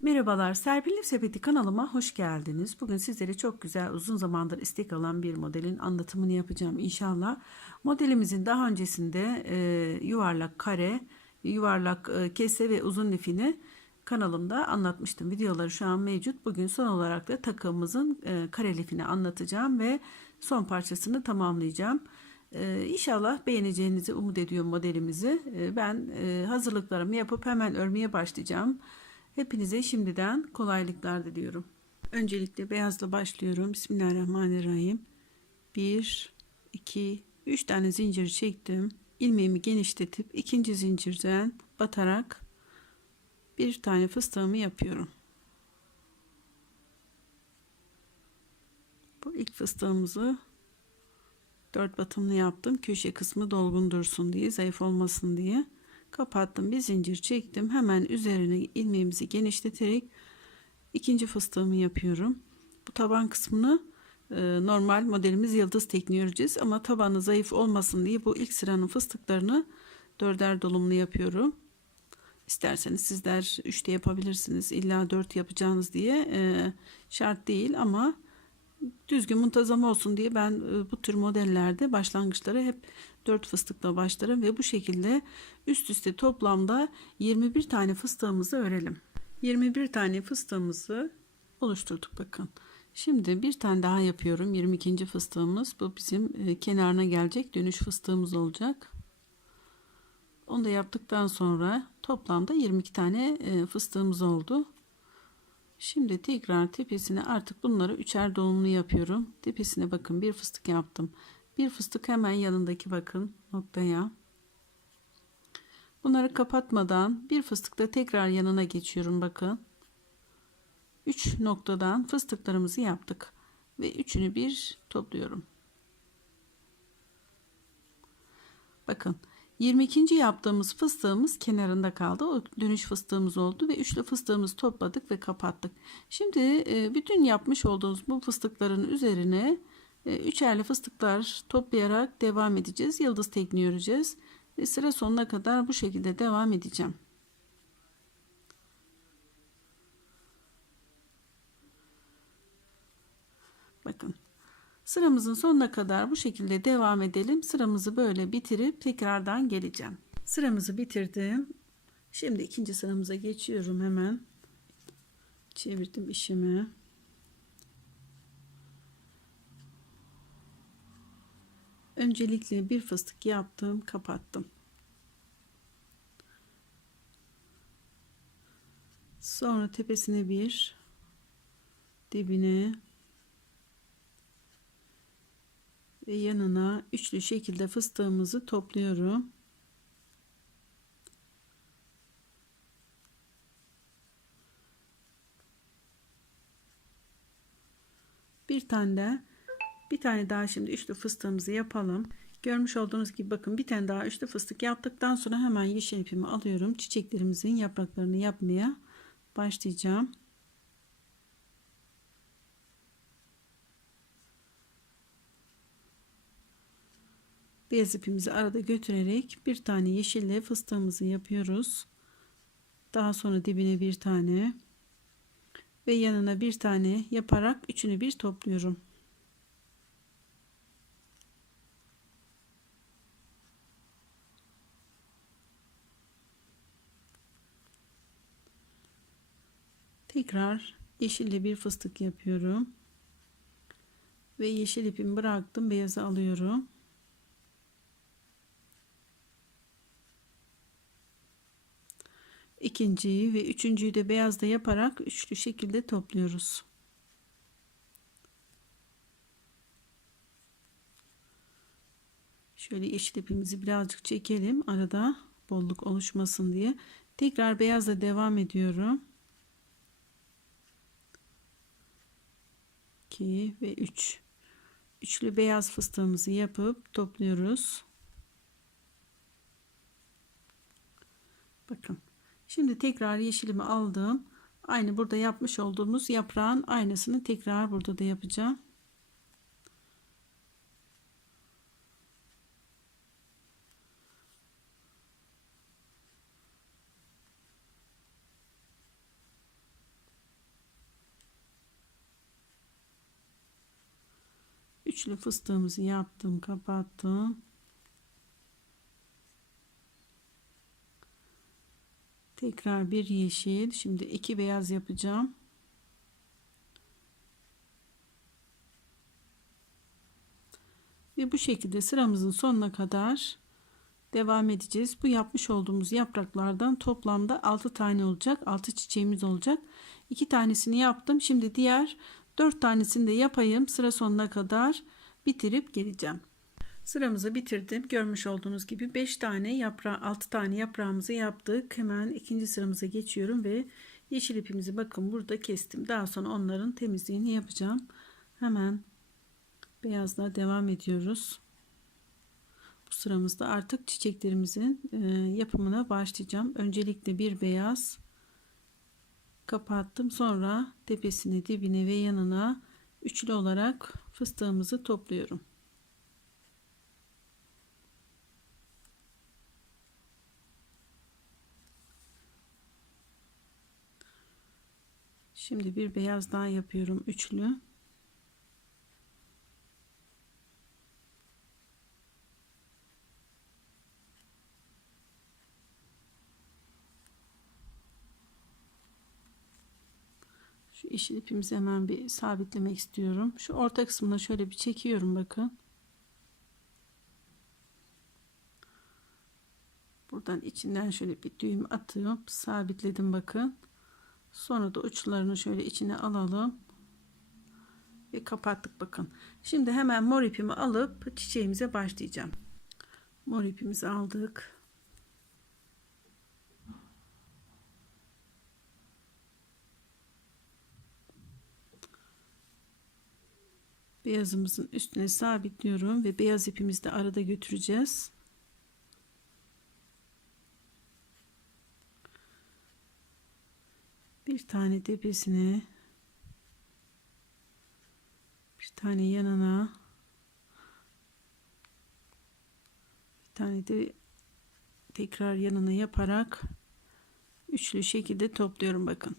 Merhabalar, Serpil'in Sepeti kanalıma hoş geldiniz. Bugün sizlere çok güzel, uzun zamandır istek alan bir modelin anlatımını yapacağım inşallah. Modelimizin daha öncesinde e, yuvarlak kare, yuvarlak e, kese ve uzun lifini kanalımda anlatmıştım. Videoları şu an mevcut. Bugün son olarak da takımımızın e, kare lifini anlatacağım ve son parçasını tamamlayacağım. Ee, inşallah beğeneceğinizi umut ediyorum modelimizi. Ee, ben e, hazırlıklarımı yapıp hemen örmeye başlayacağım. Hepinize şimdiden kolaylıklar diliyorum. Öncelikle beyazla başlıyorum. Bismillahirrahmanirrahim. 1, 2, 3 tane zincir çektim. İlmeğimi genişletip ikinci zincirden batarak bir tane fıstığımı yapıyorum. Bu ilk fıstığımızı dört batımlı yaptım. Köşe kısmı dolgun dursun diye, zayıf olmasın diye. Kapattım. Bir zincir çektim. Hemen üzerine ilmeğimizi genişleterek ikinci fıstığımı yapıyorum. Bu taban kısmını e, normal modelimiz yıldız tekniği öreceğiz ama tabanı zayıf olmasın diye bu ilk sıranın fıstıklarını dörder dolumlu yapıyorum. İsterseniz sizler üçte yapabilirsiniz. İlla dört yapacağınız diye e, şart değil ama düzgün muntazam olsun diye ben e, bu tür modellerde başlangıçları hep 4 fıstıkla başlarım ve bu şekilde üst üste toplamda 21 tane fıstığımızı örelim. 21 tane fıstığımızı oluşturduk bakın. Şimdi bir tane daha yapıyorum. 22. fıstığımız. Bu bizim e, kenarına gelecek dönüş fıstığımız olacak. Onu da yaptıktan sonra toplamda 22 tane e, fıstığımız oldu. Şimdi tekrar tepesine artık bunları üçer dolumlu yapıyorum. Tepesine bakın bir fıstık yaptım. Bir fıstık hemen yanındaki bakın noktaya. Bunları kapatmadan bir fıstıkta tekrar yanına geçiyorum bakın. 3 noktadan fıstıklarımızı yaptık ve üçünü bir topluyorum. Bakın 22. yaptığımız fıstığımız kenarında kaldı. O dönüş fıstığımız oldu ve üçlü fıstığımızı topladık ve kapattık. Şimdi e, bütün yapmış olduğumuz bu fıstıkların üzerine e, üçerli fıstıklar toplayarak devam edeceğiz. Yıldız tekniği öreceğiz. Ve sıra sonuna kadar bu şekilde devam edeceğim. Bakın Sıramızın sonuna kadar bu şekilde devam edelim. Sıramızı böyle bitirip tekrardan geleceğim. Sıramızı bitirdim. Şimdi ikinci sıramıza geçiyorum hemen. Çevirdim işimi. Öncelikle bir fıstık yaptım, kapattım. Sonra tepesine bir, dibine ve yanına üçlü şekilde fıstığımızı topluyorum. Bir tane de bir tane daha şimdi üçlü fıstığımızı yapalım. Görmüş olduğunuz gibi bakın bir tane daha üçlü fıstık yaptıktan sonra hemen yeşil ipimi alıyorum. Çiçeklerimizin yapraklarını yapmaya başlayacağım. Beyaz ipimizi arada götürerek bir tane yeşille fıstığımızı yapıyoruz. Daha sonra dibine bir tane ve yanına bir tane yaparak üçünü bir topluyorum. Tekrar yeşille bir fıstık yapıyorum. Ve yeşil ipimi bıraktım. Beyazı alıyorum. İkinciyi ve üçüncüyü de beyazda yaparak üçlü şekilde topluyoruz. Şöyle yeşil ipimizi birazcık çekelim arada bolluk oluşmasın diye. Tekrar beyazla devam ediyorum. 2 ve 3. Üçlü beyaz fıstığımızı yapıp topluyoruz. Bakın. Şimdi tekrar yeşilimi aldım. Aynı burada yapmış olduğumuz yaprağın aynısını tekrar burada da yapacağım. Üçlü fıstığımızı yaptım, kapattım. Tekrar bir yeşil. Şimdi iki beyaz yapacağım. Ve bu şekilde sıramızın sonuna kadar devam edeceğiz. Bu yapmış olduğumuz yapraklardan toplamda 6 tane olacak. 6 çiçeğimiz olacak. 2 tanesini yaptım. Şimdi diğer 4 tanesini de yapayım. Sıra sonuna kadar bitirip geleceğim. Sıramızı bitirdim. Görmüş olduğunuz gibi 5 tane yaprağı 6 tane yaprağımızı yaptık. Hemen ikinci sıramıza geçiyorum ve yeşil ipimizi bakın burada kestim. Daha sonra onların temizliğini yapacağım. Hemen beyazla devam ediyoruz. Bu sıramızda artık çiçeklerimizin e, yapımına başlayacağım. Öncelikle bir beyaz kapattım. Sonra tepesine, dibine ve yanına üçlü olarak fıstığımızı topluyorum. Şimdi bir beyaz daha yapıyorum üçlü. Şu yeşil ipimizi hemen bir sabitlemek istiyorum. Şu orta kısmına şöyle bir çekiyorum bakın. Buradan içinden şöyle bir düğüm atıp sabitledim bakın. Sonra da uçlarını şöyle içine alalım. Ve kapattık bakın. Şimdi hemen mor ipimi alıp çiçeğimize başlayacağım. Mor ipimizi aldık. Beyazımızın üstüne sabitliyorum ve beyaz ipimizi de arada götüreceğiz. Bir tane tepesine bir tane yanına bir tane de tekrar yanına yaparak üçlü şekilde topluyorum bakın.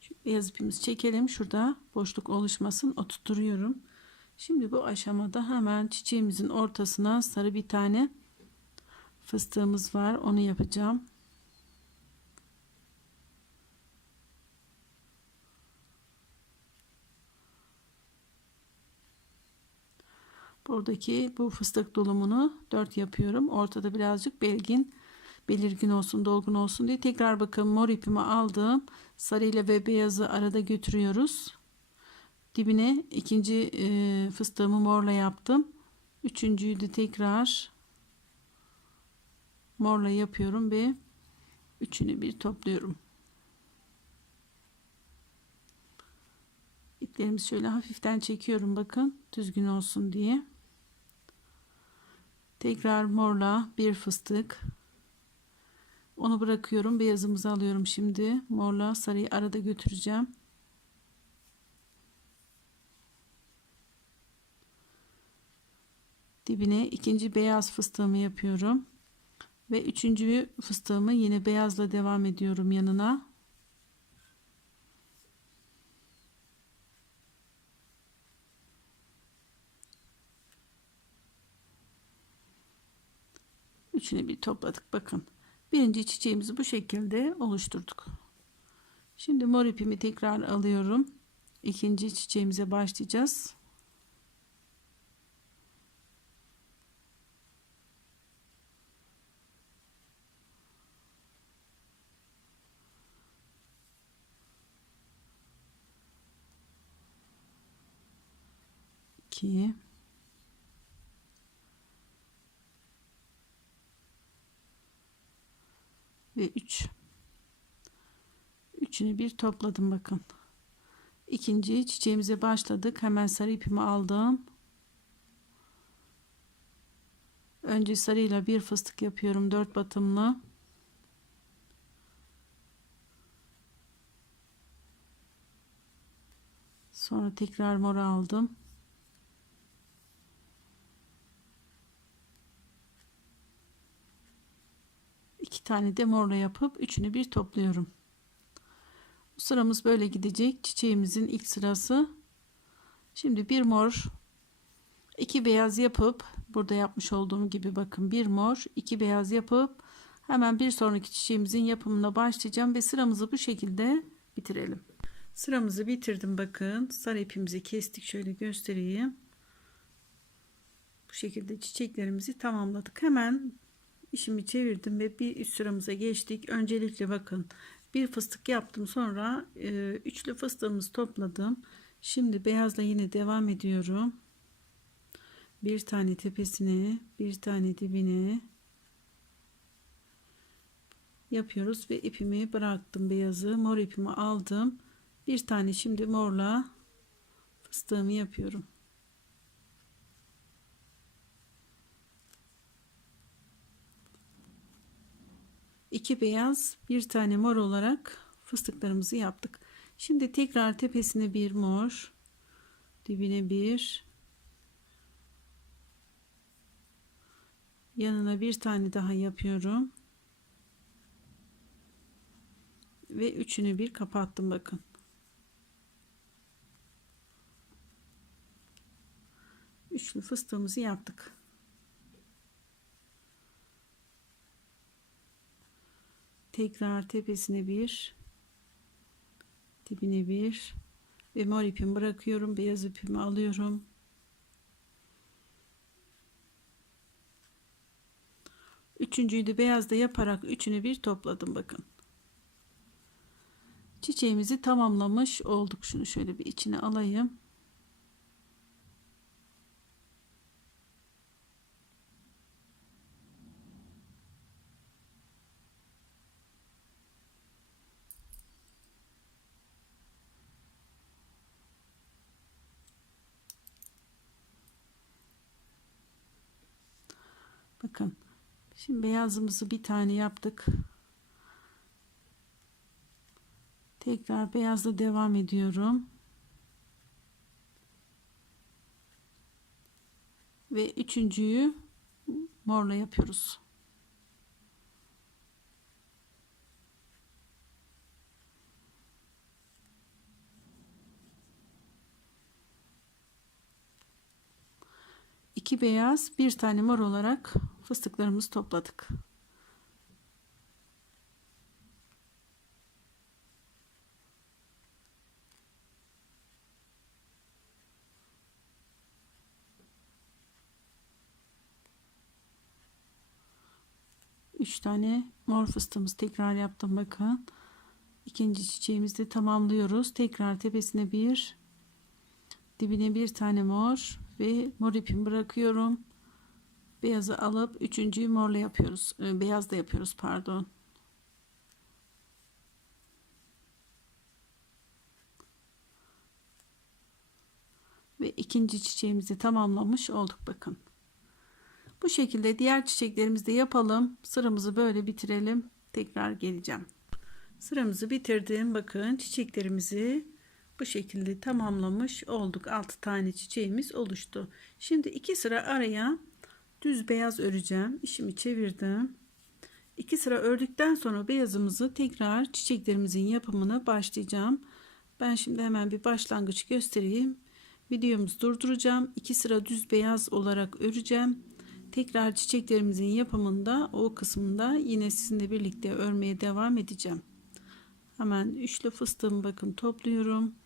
Şu beyaz ipimizi çekelim şurada boşluk oluşmasın oturtuyorum. Şimdi bu aşamada hemen çiçeğimizin ortasına sarı bir tane fıstığımız var onu yapacağım Buradaki bu fıstık dolumunu 4 yapıyorum. Ortada birazcık belgin belirgin olsun, dolgun olsun diye tekrar bakın mor ipimi aldım. Sarı ile ve beyazı arada götürüyoruz. Dibine ikinci e, fıstığımı morla yaptım. Üçüncüyü de tekrar morla yapıyorum ve üçünü bir topluyorum. İplerimizi şöyle hafiften çekiyorum bakın düzgün olsun diye. Tekrar morla bir fıstık. Onu bırakıyorum. Beyazımızı alıyorum şimdi. Morla sarıyı arada götüreceğim. Dibine ikinci beyaz fıstığımı yapıyorum. Ve üçüncü fıstığımı yine beyazla devam ediyorum yanına. Üçünü bir topladık. Bakın. Birinci çiçeğimizi bu şekilde oluşturduk. Şimdi mor ipimi tekrar alıyorum. İkinci çiçeğimize başlayacağız. İki. Ve 3 üçünü bir topladım bakın. İkinci çiçeğimize başladık. Hemen sarı ipimi aldım. Önce sarıyla bir fıstık yapıyorum dört batımlı. Sonra tekrar mor aldım iki tane de morla yapıp üçünü bir topluyorum. Bu sıramız böyle gidecek. Çiçeğimizin ilk sırası Şimdi bir mor, iki beyaz yapıp burada yapmış olduğum gibi bakın bir mor, iki beyaz yapıp hemen bir sonraki çiçeğimizin yapımına başlayacağım ve sıramızı bu şekilde bitirelim. Sıramızı bitirdim bakın. Sarı ipimizi kestik şöyle göstereyim. Bu şekilde çiçeklerimizi tamamladık. Hemen işimi çevirdim ve bir üst sıramıza geçtik. Öncelikle bakın bir fıstık yaptım sonra e, üçlü fıstığımızı topladım. Şimdi beyazla yine devam ediyorum. Bir tane tepesine, bir tane dibine yapıyoruz ve ipimi bıraktım beyazı. Mor ipimi aldım. Bir tane şimdi morla fıstığımı yapıyorum. İki beyaz bir tane mor olarak fıstıklarımızı yaptık. Şimdi tekrar tepesine bir mor dibine bir yanına bir tane daha yapıyorum. Ve üçünü bir kapattım bakın. Üçlü fıstığımızı yaptık tekrar tepesine bir dibine bir ve mor ipimi bırakıyorum beyaz ipimi alıyorum. Üçüncüyü de beyazda yaparak üçünü bir topladım bakın. Çiçeğimizi tamamlamış olduk. Şunu şöyle bir içine alayım Bakın. Şimdi beyazımızı bir tane yaptık. Tekrar beyazla devam ediyorum. Ve üçüncüyü morla yapıyoruz. İki beyaz bir tane mor olarak fıstıklarımızı topladık. Üç tane mor fıstığımız tekrar yaptım bakın. İkinci çiçeğimizi tamamlıyoruz. Tekrar tepesine bir dibine bir tane mor ve mor ipimi bırakıyorum. Beyazı alıp üçüncüyü morla yapıyoruz. E, beyaz da yapıyoruz pardon. Ve ikinci çiçeğimizi tamamlamış olduk bakın. Bu şekilde diğer çiçeklerimizi de yapalım. Sıramızı böyle bitirelim. Tekrar geleceğim. Sıramızı bitirdim. Bakın çiçeklerimizi bu şekilde tamamlamış olduk. 6 tane çiçeğimiz oluştu. Şimdi iki sıra araya düz beyaz öreceğim. İşimi çevirdim. İki sıra ördükten sonra beyazımızı tekrar çiçeklerimizin yapımına başlayacağım. Ben şimdi hemen bir başlangıç göstereyim. Videomuzu durduracağım. İki sıra düz beyaz olarak öreceğim. Tekrar çiçeklerimizin yapımında o kısmında yine sizinle birlikte örmeye devam edeceğim. Hemen üçlü fıstığımı bakın topluyorum.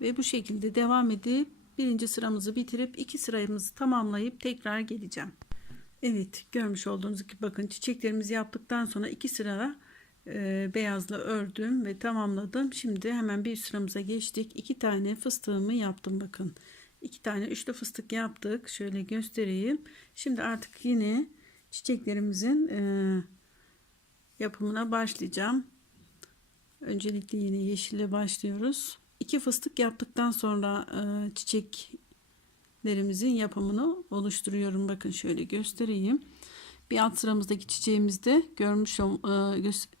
Ve bu şekilde devam edip birinci sıramızı bitirip iki sıramızı tamamlayıp tekrar geleceğim. Evet görmüş olduğunuz gibi bakın çiçeklerimizi yaptıktan sonra iki sıra e, beyazla ördüm ve tamamladım. Şimdi hemen bir sıramıza geçtik. İki tane fıstığımı yaptım bakın. İki tane üçlü fıstık yaptık. Şöyle göstereyim. Şimdi artık yine çiçeklerimizin e, yapımına başlayacağım. Öncelikle yine yeşille başlıyoruz. İki fıstık yaptıktan sonra e, çiçeklerimizin yapımını oluşturuyorum. Bakın şöyle göstereyim. Bir alt sıramızdaki çiçeğimizde görmüş e,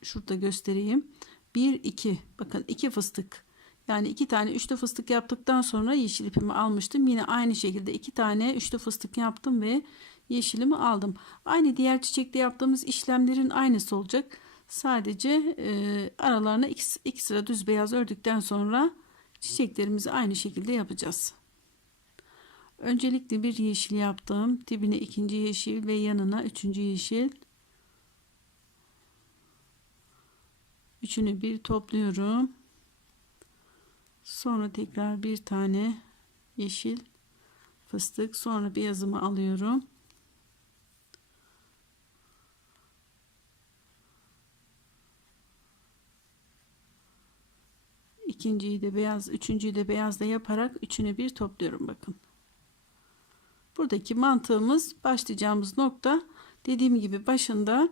şurada göstereyim. 1 2 bakın iki fıstık. Yani iki tane üçlü fıstık yaptıktan sonra yeşil ipimi almıştım. Yine aynı şekilde iki tane üçlü fıstık yaptım ve yeşilimi aldım. Aynı diğer çiçekte yaptığımız işlemlerin aynısı olacak. Sadece e, aralarına iki, iki sıra düz beyaz ördükten sonra çiçeklerimizi aynı şekilde yapacağız. Öncelikle bir yeşil yaptım. Dibine ikinci yeşil ve yanına üçüncü yeşil. Üçünü bir topluyorum. Sonra tekrar bir tane yeşil fıstık. Sonra beyazımı alıyorum. İkinciyi de beyaz, üçüncüyü de beyazla yaparak üçünü bir topluyorum bakın. Buradaki mantığımız başlayacağımız nokta dediğim gibi başında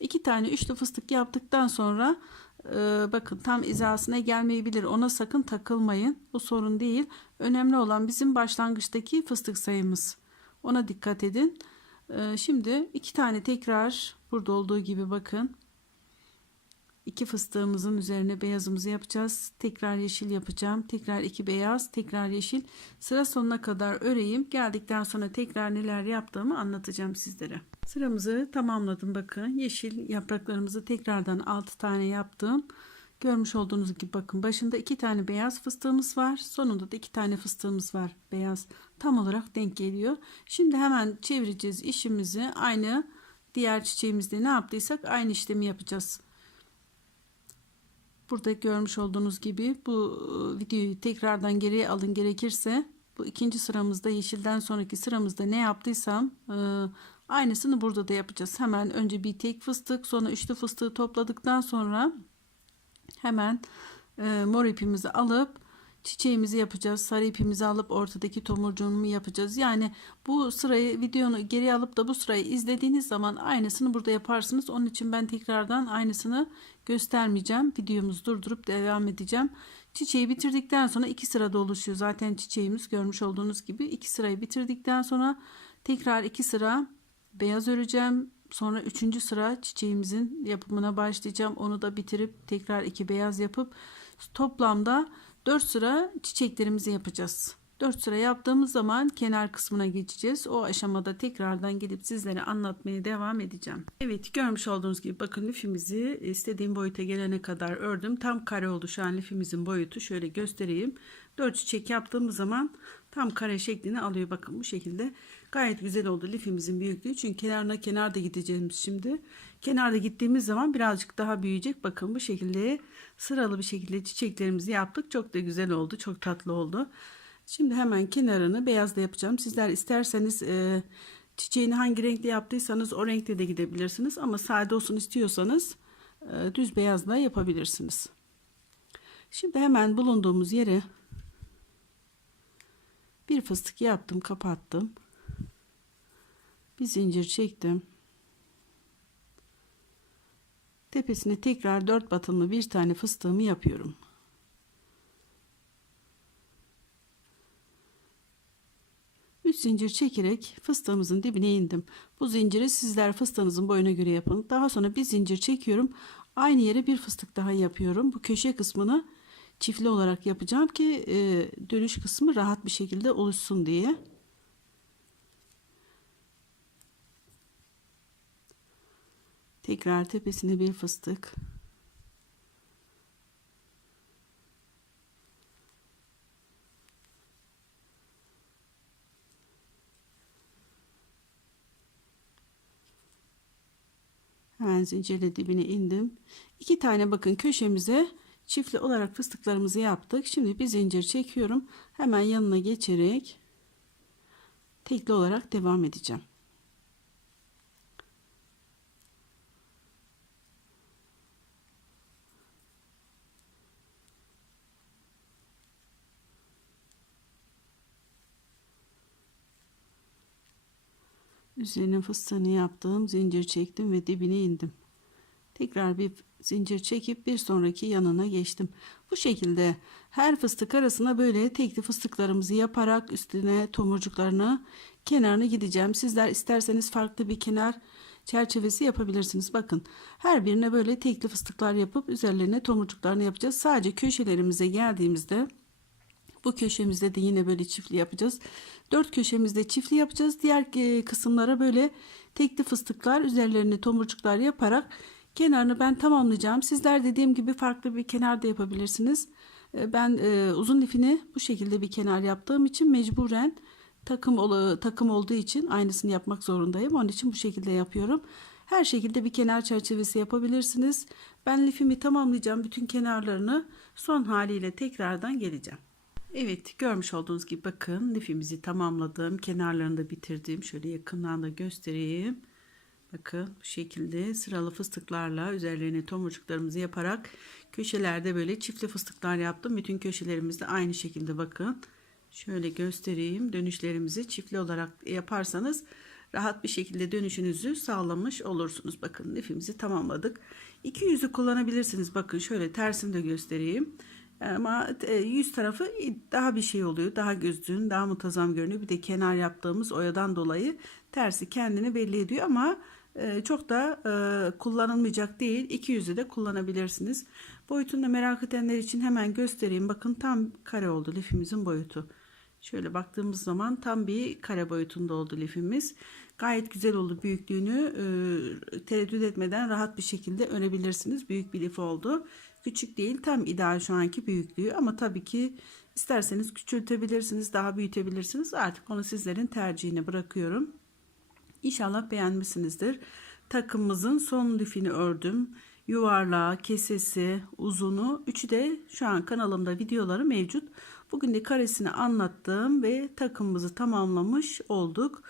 iki tane üçlü fıstık yaptıktan sonra e, bakın tam izasına gelmeyebilir. Ona sakın takılmayın. Bu sorun değil. Önemli olan bizim başlangıçtaki fıstık sayımız. Ona dikkat edin. E, şimdi iki tane tekrar burada olduğu gibi bakın iki fıstığımızın üzerine beyazımızı yapacağız. Tekrar yeşil yapacağım. Tekrar iki beyaz, tekrar yeşil. Sıra sonuna kadar öreyim. Geldikten sonra tekrar neler yaptığımı anlatacağım sizlere. Sıramızı tamamladım bakın. Yeşil yapraklarımızı tekrardan 6 tane yaptım. Görmüş olduğunuz gibi bakın başında iki tane beyaz fıstığımız var. Sonunda da iki tane fıstığımız var. Beyaz tam olarak denk geliyor. Şimdi hemen çevireceğiz işimizi. Aynı diğer çiçeğimizde ne yaptıysak aynı işlemi yapacağız. Burada görmüş olduğunuz gibi bu e, videoyu tekrardan geriye alın gerekirse bu ikinci sıramızda yeşilden sonraki sıramızda ne yaptıysam e, aynısını burada da yapacağız. Hemen önce bir tek fıstık sonra üçlü fıstığı topladıktan sonra hemen e, mor ipimizi alıp çiçeğimizi yapacağız. Sarı ipimizi alıp ortadaki tomurcuğumu yapacağız. Yani bu sırayı videonu geri alıp da bu sırayı izlediğiniz zaman aynısını burada yaparsınız. Onun için ben tekrardan aynısını göstermeyeceğim. Videomuzu durdurup devam edeceğim. Çiçeği bitirdikten sonra iki sırada oluşuyor. Zaten çiçeğimiz görmüş olduğunuz gibi iki sırayı bitirdikten sonra tekrar iki sıra beyaz öreceğim. Sonra üçüncü sıra çiçeğimizin yapımına başlayacağım. Onu da bitirip tekrar iki beyaz yapıp toplamda 4 sıra çiçeklerimizi yapacağız. 4 sıra yaptığımız zaman kenar kısmına geçeceğiz. O aşamada tekrardan gidip sizlere anlatmaya devam edeceğim. Evet görmüş olduğunuz gibi bakın lifimizi istediğim boyuta gelene kadar ördüm. Tam kare oldu şu an lifimizin boyutu. Şöyle göstereyim. 4 çiçek yaptığımız zaman tam kare şeklini alıyor. Bakın bu şekilde gayet güzel oldu lifimizin büyüklüğü. Çünkü kenarına kenar da gideceğimiz şimdi. Kenarda gittiğimiz zaman birazcık daha büyüyecek. Bakın bu şekilde sıralı bir şekilde çiçeklerimizi yaptık. Çok da güzel oldu. Çok tatlı oldu. Şimdi hemen kenarını beyazla yapacağım. Sizler isterseniz e, çiçeğini hangi renkle yaptıysanız o renkte de gidebilirsiniz. Ama sade olsun istiyorsanız e, düz beyazla yapabilirsiniz. Şimdi hemen bulunduğumuz yere bir fıstık yaptım, kapattım. Bir zincir çektim. Tepesine tekrar dört batımlı bir tane fıstığımı yapıyorum. Üç zincir çekerek fıstığımızın dibine indim. Bu zinciri sizler fıstığınızın boyuna göre yapın. Daha sonra bir zincir çekiyorum. Aynı yere bir fıstık daha yapıyorum. Bu köşe kısmını çiftli olarak yapacağım ki e, dönüş kısmı rahat bir şekilde oluşsun diye. Tekrar tepesine bir fıstık. Hemen zincirle dibine indim. İki tane bakın köşemize çiftli olarak fıstıklarımızı yaptık. Şimdi bir zincir çekiyorum. Hemen yanına geçerek tekli olarak devam edeceğim. Üzerine fıstığını yaptım. Zincir çektim ve dibine indim. Tekrar bir zincir çekip bir sonraki yanına geçtim. Bu şekilde her fıstık arasına böyle tekli fıstıklarımızı yaparak üstüne tomurcuklarını kenarına gideceğim. Sizler isterseniz farklı bir kenar çerçevesi yapabilirsiniz. Bakın her birine böyle tekli fıstıklar yapıp üzerlerine tomurcuklarını yapacağız. Sadece köşelerimize geldiğimizde bu köşemizde de yine böyle çiftli yapacağız. Dört köşemizde çiftli yapacağız. Diğer e, kısımlara böyle tekli fıstıklar üzerlerine tomurcuklar yaparak kenarını ben tamamlayacağım. Sizler dediğim gibi farklı bir kenar da yapabilirsiniz. E, Ben e, uzun lifini bu şekilde bir kenar yaptığım için mecburen takım takım olduğu için aynısını yapmak zorundayım. Onun için bu şekilde yapıyorum. Her şekilde bir kenar çerçevesi yapabilirsiniz. Ben lifimi tamamlayacağım bütün kenarlarını son haliyle tekrardan geleceğim. Evet görmüş olduğunuz gibi bakın lifimizi tamamladım. Kenarlarını da bitirdim. Şöyle yakından da göstereyim. Bakın bu şekilde sıralı fıstıklarla üzerlerine tomurcuklarımızı yaparak köşelerde böyle çiftli fıstıklar yaptım. Bütün köşelerimizde aynı şekilde bakın. Şöyle göstereyim. Dönüşlerimizi çiftli olarak yaparsanız rahat bir şekilde dönüşünüzü sağlamış olursunuz. Bakın lifimizi tamamladık. İki yüzü kullanabilirsiniz. Bakın şöyle tersini de göstereyim. Ama e, yüz tarafı daha bir şey oluyor. Daha gözlüğün daha muntazam görünüyor. Bir de kenar yaptığımız oyadan dolayı tersi kendini belli ediyor ama e, çok da e, kullanılmayacak değil. İki yüzü de kullanabilirsiniz. Boyutunu da merak edenler için hemen göstereyim. Bakın tam kare oldu lifimizin boyutu. Şöyle baktığımız zaman tam bir kare boyutunda oldu lifimiz. Gayet güzel oldu büyüklüğünü e, tereddüt etmeden rahat bir şekilde örebilirsiniz. Büyük bir lif oldu. Küçük değil tam ideal şu anki büyüklüğü ama tabii ki isterseniz küçültebilirsiniz daha büyütebilirsiniz. Artık onu sizlerin tercihine bırakıyorum. İnşallah beğenmişsinizdir. Takımımızın son lifini ördüm. Yuvarlağı, kesesi, uzunu. Üçü de şu an kanalımda videoları mevcut. Bugün de karesini anlattım ve takımımızı tamamlamış olduk.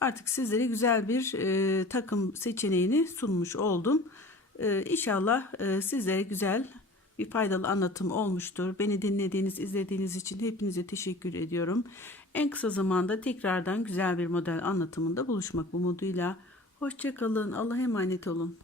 Artık sizlere güzel bir e, takım seçeneğini sunmuş oldum. E, inşallah e, sizlere güzel bir faydalı anlatım olmuştur. Beni dinlediğiniz, izlediğiniz için hepinize teşekkür ediyorum. En kısa zamanda tekrardan güzel bir model anlatımında buluşmak umuduyla. Hoşçakalın. Allah'a emanet olun.